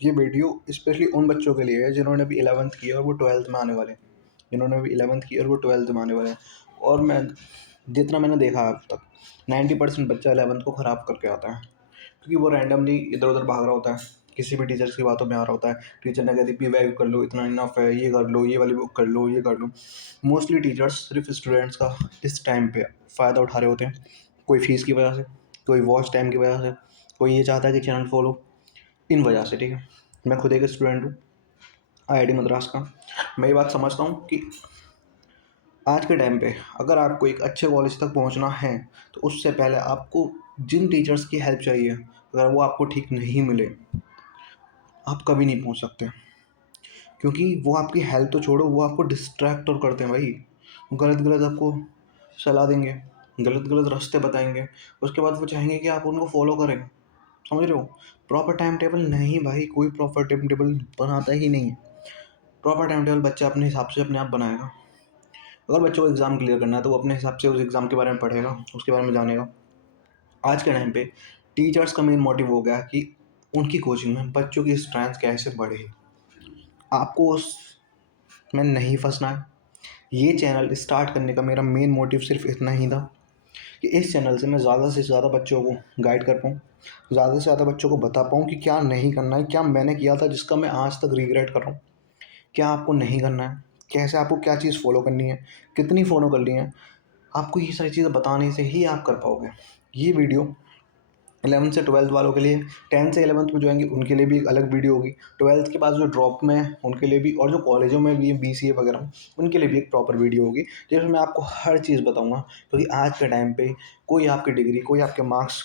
ये video specially उन बच्चों के लिए है जिन्होंने अभी 11th की है और वो 12th में आने वाले हैं। जिन्होंने अभी 11th की और वो 12th में आने वाले हैं। और मैं जितना मैंने देखा अब तक 90% बच्चा 11th को ख़राब करके आता है, क्योंकि वो रैंडमली इधर उधर भाग रहा होता है, किसी भी टीचर्स की बातों में आ रहा होता है। टीचर ने कह दी रिवाइव कर लो, इतना इनफ है, ये कर लो, ये वाली बुक कर लो, ये कर लो। मोस्टली टीचर्स सिर्फ स्टूडेंट्स का इस टाइम पे फ़ायदा उठा रहे होते हैं। कोई फीस की वजह से, कोई वॉच टाइम की वजह से, कोई ये चाहता है कि चैनल फॉलो, इन वजह से। ठीक है, मैं खुद एक स्टूडेंट हूँ आईआईटी मद्रास का। मैं ये बात समझता हूँ कि आज के टाइम पे अगर आपको एक अच्छे कॉलेज तक पहुँचना है तो उससे पहले आपको जिन टीचर्स की हेल्प चाहिए, अगर वो आपको ठीक नहीं मिले, आप कभी नहीं पहुँच सकते। क्योंकि वो आपकी हेल्प तो छोड़ो, वो आपको डिस्ट्रैक्ट और करते हैं भाई। वो गलत गलत आपको सलाह देंगे, गलत गलत रास्ते बताएंगे। उसके बाद वो चाहेंगे कि आप उनको फॉलो करें। समझ रहे हो? प्रॉपर टाइम टेबल नहीं भाई, कोई प्रॉपर टाइम टेबल बनाता ही नहीं है। प्रॉपर टाइम टेबल बच्चा अपने हिसाब से अपने आप बनाएगा। अगर बच्चों को एग्ज़ाम क्लियर करना है तो वो अपने हिसाब से उस एग्ज़ाम के बारे में पढ़ेगा, उसके बारे में जानेगा। आज के टाइम पे टीचर्स का मेन मोटिव हो गया कि उनकी कोचिंग में बच्चों की स्ट्रेंथ कैसे बढ़े। आपको उसमें नहीं फंसना है। ये चैनल स्टार्ट करने का मेरा मेन मोटिव सिर्फ इतना ही था कि इस चैनल से मैं ज़्यादा से ज़्यादा बच्चों को गाइड कर पाऊँ, ज़्यादा से ज़्यादा बच्चों को बता पाऊँ कि क्या नहीं करना है, क्या मैंने किया था जिसका मैं आज तक रिग्रेट कर रहा हूँ, क्या आपको नहीं करना है, कैसे आपको क्या चीज़ फ़ॉलो करनी है, कितनी फ़ॉलो करनी है। आपको ये सारी चीज़ें बताने से ही आप कर पाओगे। ये वीडियो 11th से 12th वालों के लिए, 10th से 11th में जो आएंगे उनके लिए भी एक अलग वीडियो होगी, 12th के बाद जो ड्रॉप में है उनके लिए भी, और जो कॉलेजों में भी है बीसीए वगैरह में, उनके लिए भी एक प्रॉपर वीडियो होगी जिसमें मैं आपको हर चीज़ बताऊंगा। क्योंकि आज के टाइम पे कोई आपकी डिग्री, कोई आपके मार्क्स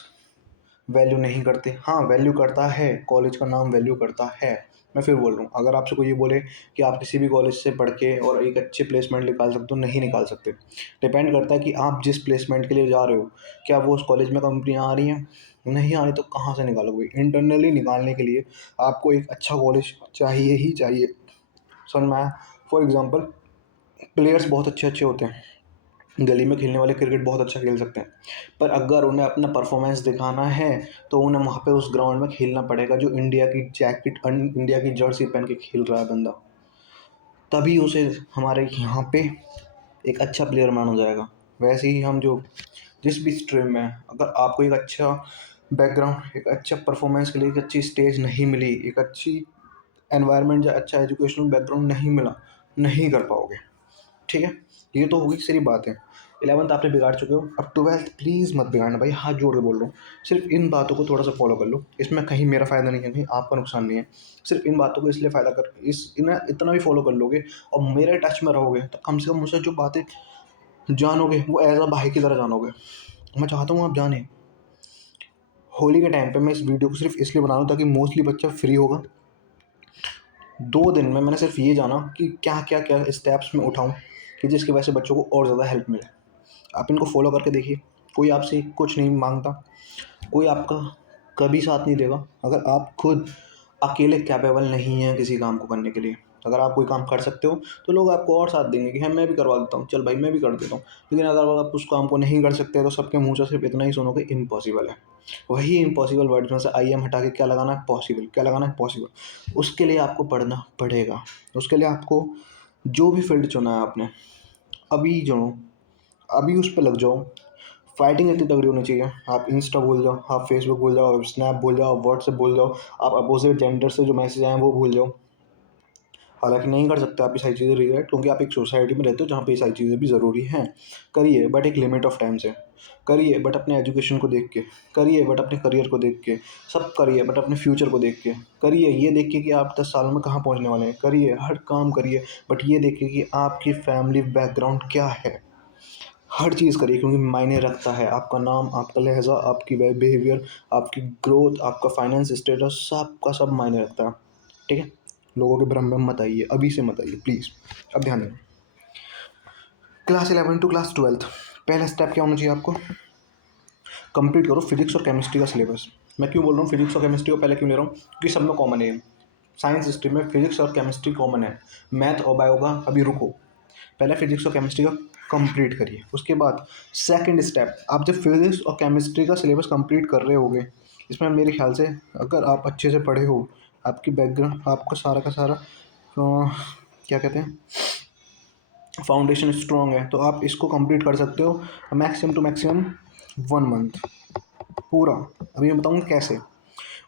वैल्यू नहीं करते। हाँ, वैल्यू करता है, कॉलेज का नाम वैल्यू करता है। मैं फिर बोल रहा हूँ, अगर आपसे कोई ये बोले कि आप किसी भी कॉलेज से पढ़ के और एक अच्छी प्लेसमेंट निकाल सकते हो, नहीं निकाल सकते। डिपेंड करता है कि आप जिस प्लेसमेंट के लिए जा रहे हो, क्या वो उस कॉलेज में कंपनियाँ आ रही हैं। नहीं आ रही तो कहाँ से निकालोगे? इंटरनली निकालने के लिए आपको एक अच्छा कॉलेज चाहिए ही चाहिए। समझ में आया? फॉर एग्ज़ाम्पल, प्लेयर्स बहुत अच्छे अच्छे होते हैं, गली में खेलने वाले क्रिकेट बहुत अच्छा खेल सकते हैं, पर अगर उन्हें अपना परफॉर्मेंस दिखाना है तो उन्हें वहाँ पे उस ग्राउंड में खेलना पड़ेगा जो इंडिया की जैकेट, इंडिया की जर्सी पहन के खेल रहा है बंदा। तभी उसे हमारे यहाँ पे एक अच्छा प्लेयर माना जाएगा। वैसे ही हम जो जिस भी स्ट्रीम में हैं, अगर आपको एक अच्छा बैकग्राउंड, एक अच्छा परफॉर्मेंस के लिए एक अच्छी स्टेज नहीं मिली, एक अच्छी एनवायरनमेंट या अच्छा एजुकेशनल बैकग्राउंड नहीं मिला, नहीं कर पाओगे। ठीक है, ये तो होगी सीधी बात है। 11th आपने बिगाड़ चुके हो, अब 12th प्लीज़ मत बिगाड़ना भाई, हाथ जोड़ के बोल रहा हूँ। सिर्फ इन बातों को थोड़ा सा फॉलो कर लो, इसमें कहीं मेरा फ़ायदा नहीं है, कहीं आपका नुकसान नहीं है। सिर्फ इन बातों को इसलिए फ़ायदा कर, इस इन्हें इतना भी फॉलो कर लोगे और मेरे टच में रहोगे तो कम से कम मुझसे जो बातें जानोगे वो एज अ भाई की तरह जानोगे। मैं चाहता हूँ आप जाने। होली के टाइम पे मैं इस वीडियो को सिर्फ इसलिए बना रहा हूँ ताकि मोस्टली बच्चा फ्री होगा। 2 दिन में मैंने सिर्फ ये जाना कि क्या क्या क्या स्टेप्स मैं उठाऊँ कि जिसकी वजह से बच्चों को और ज़्यादा हेल्प मिले। आप इनको फॉलो करके देखिए। कोई आपसे कुछ नहीं मांगता, कोई आपका कभी साथ नहीं देगा अगर आप खुद अकेले कैपेबल नहीं हैं किसी काम को करने के लिए। अगर आप कोई काम कर सकते हो तो लोग आपको और साथ देंगे कि हाँ, मैं भी करवा देता हूँ, चल भाई मैं भी कर देता हूँ। लेकिन अगर आप उस काम को नहीं कर सकते तो सबके मुँह से सिर्फ इतना ही सुनोगे, इम्पॉसिबल है। वही इम्पॉसिबल वर्ड में से आई एम हटा के क्या लगाना है? पॉसिबल। क्या लगाना है? पॉसिबल। उसके लिए आपको पढ़ना पड़ेगा। उसके लिए आपको जो भी फील्ड चुना है आपने, अभी चुनो, अभी उस पे लग जाओ। फाइटिंग इतनी तगड़ी होनी चाहिए, आप इंस्टा भूल जाओ, आप फेसबुक भूल जाओ, आप स्नैप भूल जाओ, आप व्हाट्सएप भूल जाओ, आप अपोजिट जेंडर से जो मैसेज आए हैं वो भूल जाओ। हालांकि नहीं कर सकते आप ये सारी चीज़ें रिग्रेट, क्योंकि आप एक सोसाइटी में रहते हो जहाँ पे ये सारी चीज़ें भी ज़रूरी हैं। करिए बट एक लिमिट ऑफ टाइम से करिए, बट अपने एजुकेशन को देख के करिए, बट अपने करियर को देख के। सब करिए बट अपने फ्यूचर को देख के करिए। ये देख के कि आप 10 सालों में कहाँ पहुँचने वाले हैं, करिए, हर काम करिए, बट ये देख के कि आपकी फैमिली बैकग्राउंड क्या है। हर चीज़ करिए, क्योंकि मायने रखता है। आपका नाम, आपका लहज़ा, आपकी बिहेवियर, आपकी ग्रोथ, आपका फाइनेंस स्टेटस, सब का सब मायने रखता है। ठीक है? लोगों के भ्रम में मत आइए, अभी से मत आइए प्लीज़। अब ध्यान दें, क्लास 11 टू क्लास 12th, पहला स्टेप क्या होना चाहिए आपको? कंप्लीट करो फिजिक्स और केमिस्ट्री का सिलेबस। मैं क्यों बोल रहा हूँ फिजिक्स और केमिस्ट्री को पहले क्यों ले रहा हूँ? क्योंकि सब में कॉमन है। साइंस स्ट्रीम में फिजिक्स और केमिस्ट्री कॉमन है। मैथ और बायो का अभी रुको, पहले फिजिक्स और केमिस्ट्री का कंप्लीट करिए। उसके बाद सेकंड स्टेप, आप जब फिजिक्स और केमिस्ट्री का सिलेबस कंप्लीट कर रहे होगे, इसमें मेरे ख्याल से अगर आप अच्छे से पढ़े हो आपकी बैकग्राउंड, आपका सारा का सारा क्या कहते हैं, फाउंडेशन स्ट्रॉन्ग है, तो आप इसको कंप्लीट कर सकते हो मैक्सिमम टू मैक्सिमम 1 मंथ पूरा। अभी मैं बताऊँगा कैसे।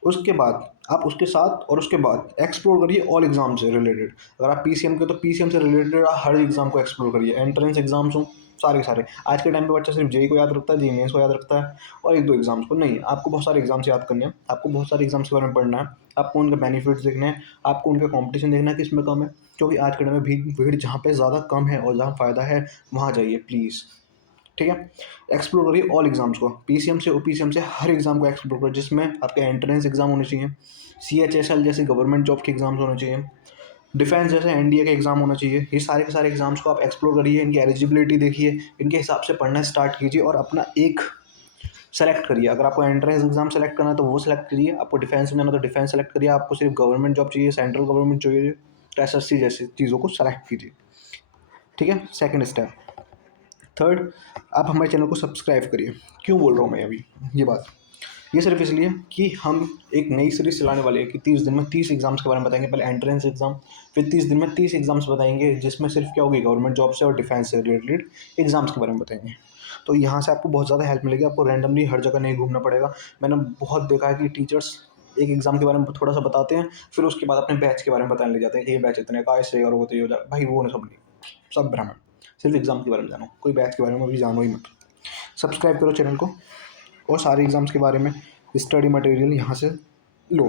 उसके बाद आप उसके साथ और उसके बाद एक्सप्लोर करिए ऑल एग्जाम से रिलेटेड। अगर आप पीसीएम के तो पीसीएम से रिलेटेड हर एग्जाम को एक्सप्लोर करिए। एंट्रेंस एग्जाम्स हों सारे के सारे। आज के टाइम पे बच्चा सिर्फ जेई को याद रखता है, जेई मेंस को याद रखता है और एक दो एग्जाम्स को नहीं। आपको बहुत सारे एग्जाम्स याद करने हैं, आपको बहुत सारे एग्जाम्स के बारे में पढ़ना है, आपको उनके बेनिफिट्स देखने हैं, आपको उनका कॉम्पिटिशन देखना है किस में कम है। क्योंकि आज के टाइम में भीड़ जहाँ पे ज़्यादा कम है और जहाँ फ़ायदा है वहाँ जाइए प्लीज़। ठीक है, एक्सप्लोर करिए ऑल एग्जाम्स को, पीसीएम से ओपीसीएम से हर एग्जाम को एक्सप्लोर करिए, जिसमें आपके एंट्रेंस एग्जाम होने चाहिए, सीएचएसएल जैसे गवर्नमेंट जॉब के एग्जाम्स होने चाहिए, डिफेंस जैसे एनडीए के एग्जाम होना चाहिए। ये सारे के सारे एग्जाम्स को आप एक्सप्लोर करिए, इनकी एलिजिबिलिटी देखिए, इनके हिसाब से पढ़ना स्टार्ट कीजिए और अपना एक सेलेक्ट करिए। अगर आपको एंट्रेंस एग्जाम सेलेक्ट करना है तो वो सेलेक्ट करिए, आपको डिफेंस में जाना तो डिफेंस सेलेक्ट करिए, आपको सिर्फ गवर्नमेंट जॉब चाहिए, सेंट्रल गवर्नमेंट चाहिए तो एसएससी जैसी चीज़ों को सेलेक्ट कीजिए। ठीक है, सेकेंड स्टेप। थर्ड, आप हमारे चैनल को सब्सक्राइब करिए। क्यों बोल रहा हूँ मैं अभी ये बात, ये सिर्फ इसलिए कि हम एक नई सीरीज चलाने वाले हैं कि 30 दिन में 30 एग्जाम्स के बारे में बताएंगे। पहले एंट्रेंस एग्जाम, फिर 30 दिन में 30 एग्जाम्स बताएंगे, जिसमें सिर्फ क्या होगी, गवर्नमेंट जॉब से और डिफेंस से रिलेटेड एग्जाम्स के बारे में बताएंगे। तो यहाँ से आपको बहुत ज़्यादा हेल्प मिलेगी, आपको रैंडमली हर जगह नहीं घूमना पड़ेगा। मैंने बहुत देखा है कि टीचर्स एक एग्जाम के बारे में थोड़ा सा बताते हैं, फिर उसके बाद अपने बैच के बारे में बताने लग जाते हैं कि ये बैच इतने का ऐसे और वो तो ये हो जाए। भाई वो सब नहीं, सब भ्रम है। सिर्फ एग्जाम के बारे में जानो, कोई बैच के बारे में भी जानो ही मत। सब्सक्राइब करो चैनल को और सारे एग्जाम्स के बारे में स्टडी मटेरियल यहाँ से लो।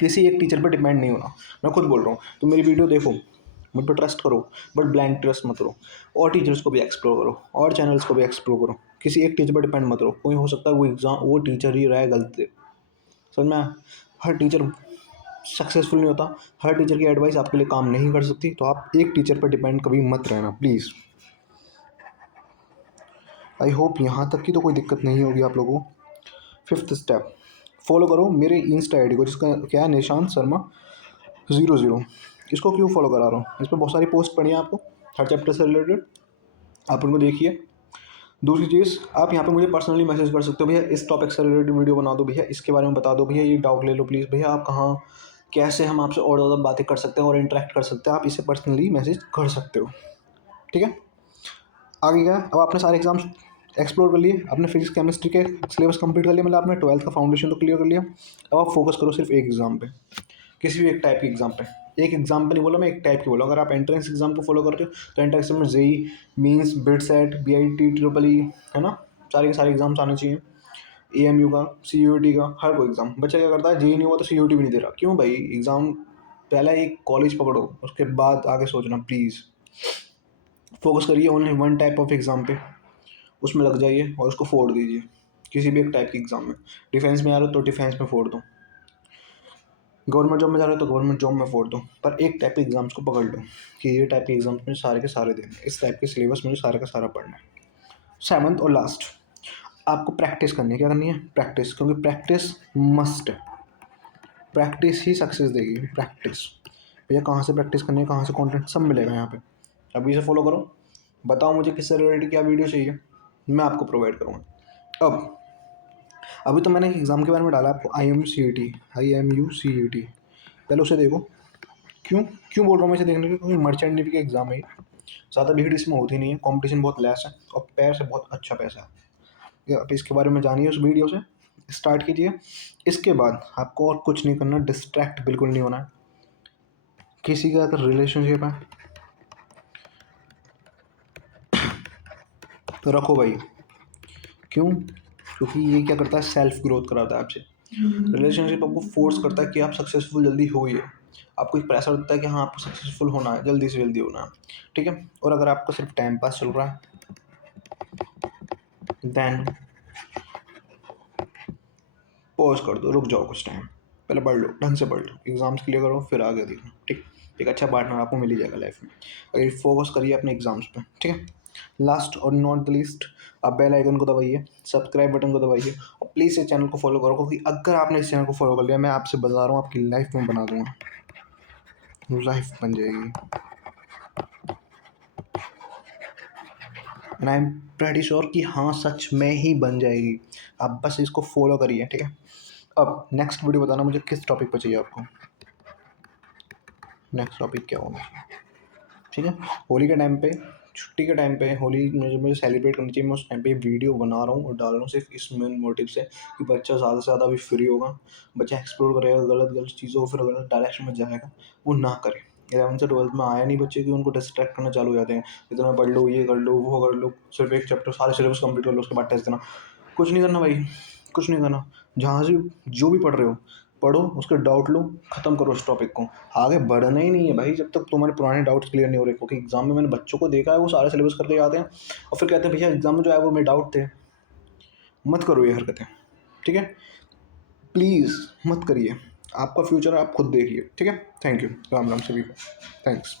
किसी एक टीचर पर डिपेंड नहीं होना, मैं खुद बोल रहा हूँ। तो मेरी वीडियो देखो, मुझ पर ट्रस्ट करो, बट ब्लाइंड ट्रस्ट मत करो। और टीचर्स को भी एक्सप्लोर करो और चैनल्स को भी एक्सप्लोर करो। किसी एक टीचर पर डिपेंड मत रहो, कोई हो सकता है वो टीचर ही रहा है गलत। समझ में? हर टीचर सक्सेसफुल नहीं होता, हर टीचर की एडवाइस आपके लिए काम नहीं कर सकती, तो आप एक टीचर पर डिपेंड कभी मत रहना प्लीज़। आई होप यहाँ तक की तो कोई दिक्कत नहीं होगी आप लोगों को। फिफ्थ स्टेप, फॉलो करो मेरे इंस्टा आईडी को, जिसका क्या है, निशांत शर्मा 00। इसको क्यों फॉलो करा रहा हूँ, इस पर बहुत सारी पोस्ट पड़ी है आपको हर चैप्टर से रिलेटेड, आप उनको देखिए। दूसरी चीज़, आप यहाँ पे मुझे पर्सनली मैसेज कर सकते हो, भैया इस टॉपिक से रिलेटेड वीडियो बना दो, भैया इसके बारे में बता दो, भैया ये डाउट ले लो प्लीज़, भैया आप कहाँ कैसे हम आपसे और ज़्यादा बातें कर सकते हैं और इंटरेक्ट कर सकते हैं, आप इसे पर्सनली मैसेज कर सकते हो। ठीक है, आगे क्या, अब आपने सारे एग्जाम्स एक्सप्लोर कर लिए, आपने फिजिक्स केमिस्ट्री के सिलेबस कंप्लीट कर लिया, मतलब आपने 12th का फाउंडेशन तो क्लियर कर लिया। अब आप फोकस करो सिर्फ एक एग्जाम पे, किसी भी एक टाइप के एग्जाम पे। एक एग्जाम पे नहीं बोला मैं, एक टाइप की बोला। अगर आप एंट्रेंस एग्जाम को फॉलो करते हो तो एंट्रेंस में JEE Mains BITSAT BIT triple E, है ना, सारे के सारे एग्जाम्स आने चाहिए। एएमयू का, सीयूईटी का, हर कोई एग्जाम। बच्चा क्या करता है, जेई नहीं हुआ तो सीयूईटी भी नहीं दे रहा। क्यों भाई, एग्जाम पहला एक कॉलेज पकड़ो, उसके बाद आगे सोचना प्लीज़। फोकस करिए only one type of exam पे, उसमें लग जाइए और उसको फोड़ दीजिए। किसी भी एक टाइप के एग्जाम में, डिफेंस में आ रहे हो तो डिफेंस में फोड़ दो, गवर्नमेंट जॉब में जा रहे हो तो गवर्नमेंट जॉब में फोड़ दो, पर एक टाइप के एग्जाम्स को पकड़ लो कि ये टाइप के एग्जाम्स मुझे सारे के सारे देने, इस टाइप के सिलेबस मुझे सारे का सारा पढ़ना है। सेवन्थ और लास्ट, आपको प्रैक्टिस करनी है। क्या करनी है? प्रैक्टिस, क्योंकि प्रैक्टिस मस्ट है। प्रैक्टिस ही सक्सेस देगी, प्रैक्टिस। भैया कहाँ से प्रैक्टिस करनी है, कहाँ से कंटेंट, सब मिलेगा यहाँ पे। अभी से फॉलो करो, बताओ मुझे किससे रिलेटेड क्या वीडियो चाहिए, मैं आपको प्रोवाइड करूँगा। अब अभी तो मैंने एग्ज़ाम के बारे में डाला आपको, IMUCET, पहले उसे देखो। क्यों क्यों बोल रहा हूँ मैं इसे देखने के, क्योंकि मर्चेंट नेवी का एग्ज़ाम है, ज़्यादा भीड़ इसमें होती नहीं है, कंपटीशन बहुत लेस है और पैर से बहुत अच्छा पैसा है। आप इसके बारे में जानिए, उस वीडियो से स्टार्ट कीजिए। इसके बाद आपको और कुछ नहीं करना, डिस्ट्रैक्ट बिल्कुल नहीं होना है। किसी का अगर रिलेशनशिप है तो रखो भाई। क्यों? क्योंकि ये क्या करता है, सेल्फ ग्रोथ कराता है आपसे। रिलेशनशिप आपको फोर्स करता है कि आप सक्सेसफुल जल्दी होइए, आपको एक प्रेशर होता है कि हाँ आपको सक्सेसफुल होना है, जल्दी से जल्दी होना है। ठीक है, और अगर आपका सिर्फ टाइम पास चल रहा है देन पॉज कर दो, रुक जाओ कुछ टाइम, पहले पढ़ लो, ढंग से पढ़ लो, एग्जाम्स क्लियर करो, फिर आगे देखो। ठीक, एक अच्छा पार्टनर आपको मिल ही जाएगा लाइफ में, अगर फोकस करिए अपने एग्जाम्स पे। ठीक है, लास्ट और नॉट द लीस्ट, आप बेल आइकन को दबाइए, सब्सक्राइब बटन को दबाइए और प्लीज़ इस चैनल को फॉलो करो, क्योंकि अगर आपने इस चैनल को फॉलो कर लिया, मैं आपसे बता रहा हूँ आपकी लाइफ में बना दूंगा, लाइफ बन जाएगी। And I am pretty sure कि हाँ सच में ही बन जाएगी। आप बस इसको फॉलो करिए। ठीक है, अब नेक्स्ट वीडियो बताना मुझे किस टॉपिक पर चाहिए आपको, नेक्स्ट टॉपिक क्या होना चाहिए, ठीक है। होली के टाइम पे, छुट्टी के टाइम पे, होली मुझे सेलिब्रेट करनी चाहिए, मैं उस टाइम पे वीडियो बना रहा हूँ और डाल रहा हूँ सिर्फ इस मेन मोटिव से कि बच्चा ज़्यादा से ज़्यादा अभी फ्री होगा, बच्चा एक्सप्लोर करेगा, गलत गलत चीज़ों को फिर गलत डायरेक्शन में जाएगा, वो ना करे। 11 से 12 में आया नहीं बच्चे कि उनको डिस्ट्रैक्ट करना चालू हो जाते हैं, इतना पढ़ लो, ये कर लो, वो कर लो, सिर्फ एक चैप्टर सारे सिलेबस कंप्लीट कर लो, उसके बाद टेस्ट देना। कुछ नहीं करना भाई, कुछ नहीं करना। जहाँ से जो भी पढ़ रहे हो पढ़ो, उसके डाउट लो, ख़त्म करो उस टॉपिक को। आगे बढ़ना ही नहीं है भाई जब तक तुम्हारे पुराने डाउट्स क्लियर नहीं हो रहे, क्योंकि एग्जाम में मैंने बच्चों को देखा है वो सारे सिलेबस करके आते हैं और फिर कहते हैं भैया एग्जाम में जो है वो मेरे डाउट थे। मत करो ये हरकतें, ठीक है, प्लीज़ मत करिए। आपका फ्यूचर आप खुद देखिए, ठीक है। थैंक यू, राम राम सभी को, थैंक्स।